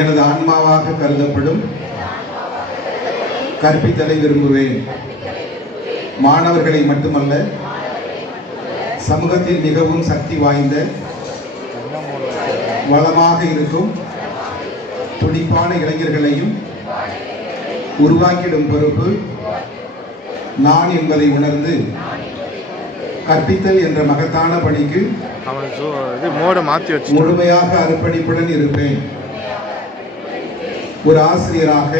எனது ஆன்மாவாக கருதப்படும் கற்பித்தலை விரும்புவேன். மாணவர்களை மட்டுமல்ல, சமூகத்தில் மிகவும் சக்தி வாய்ந்த, வளமாக இருக்கும் துடிப்பான இளைஞர்களையும் உருவாக்கிடும் பொறுப்பு நான் என்பதை உணர்ந்து கற்பித்தல் என்ற மகத்தான பணிக்கு முழுமையாக அர்ப்பணிப்புடன் இருப்பேன். ஒரு ஆசிரியராக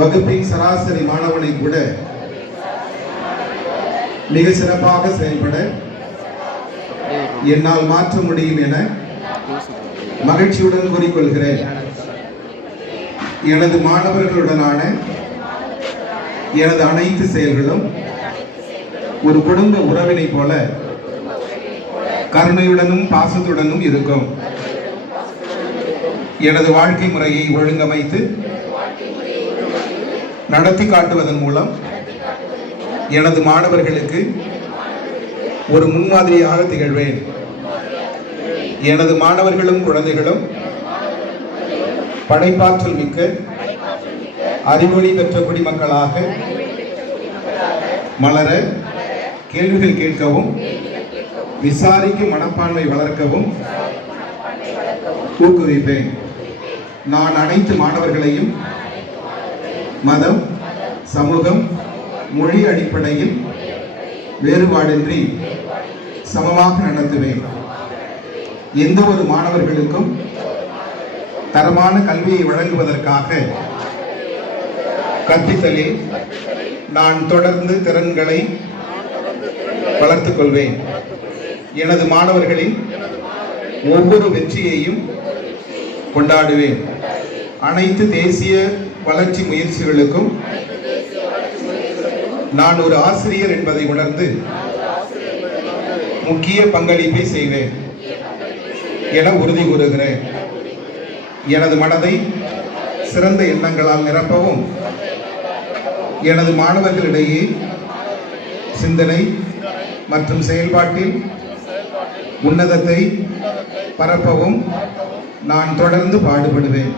வகுப்பின் சராசரி மாணவனை கூட மிக சிறப்பாக செயல்பட என்னால் மாற்ற முடியும் என மகிழ்ச்சியுடன் கூறிக்கொள்கிறேன். எனது மாணவர்களுடனான எனது அனைத்து செயல்களும் ஒரு குடும்ப உறவினை போல கருணையுடனும் பாசத்துடனும் இருக்கும். எனது வாழ்க்கை முறையை ஒழுங்கமைத்து நடத்தி காட்டுவதன் மூலம் எனது மாணவர்களுக்கு ஒரு முன்மாதிரியாக திகழ்வேன். எனது மாணவர்களும் குழந்தைகளும் படைப்பாற்றல் மிக்க அறிவொளி பெற்ற குடிமக்களாக மலர, கேள்விகள் கேட்கவும், விசாரிக்கும் மனப்பான்மை வளர்க்கவும் ஊக்குவிப்பேன். நான் அனைத்து மாணவர்களையும் மதம், சமூகம், மொழி அடிப்படையில் வேறுபாடின்றி சமமாக நடத்துவேன். எந்த ஒரு மாணவர்களுக்கும் தரமான கல்வியை வழங்குவதற்காக கற்பித்தலில் நான் தொடர்ந்து திறன்களை வளர்த்துக் கொள்வேன். எனது மாணவர்களின் ஒவ்வொரு வெற்றியையும் கொண்டாடுவேன். அனைத்து தேசிய வளர்ச்சி முயற்சிகளுக்கும் நான் ஒரு ஆசிரியர் என்பதை உணர்ந்து முக்கிய பங்களிப்பை செய்வேன் என உறுதி கூறுகிறேன். எனது மனதை சிறந்த எண்ணங்களால் நிரப்பவும், எனது மாணவர்களிடையே சிந்தனை மற்றும் செயல்பாட்டில் உன்னதத்தை பரப்பவும் நான் தொடர்ந்து பாடுபடுவேன்.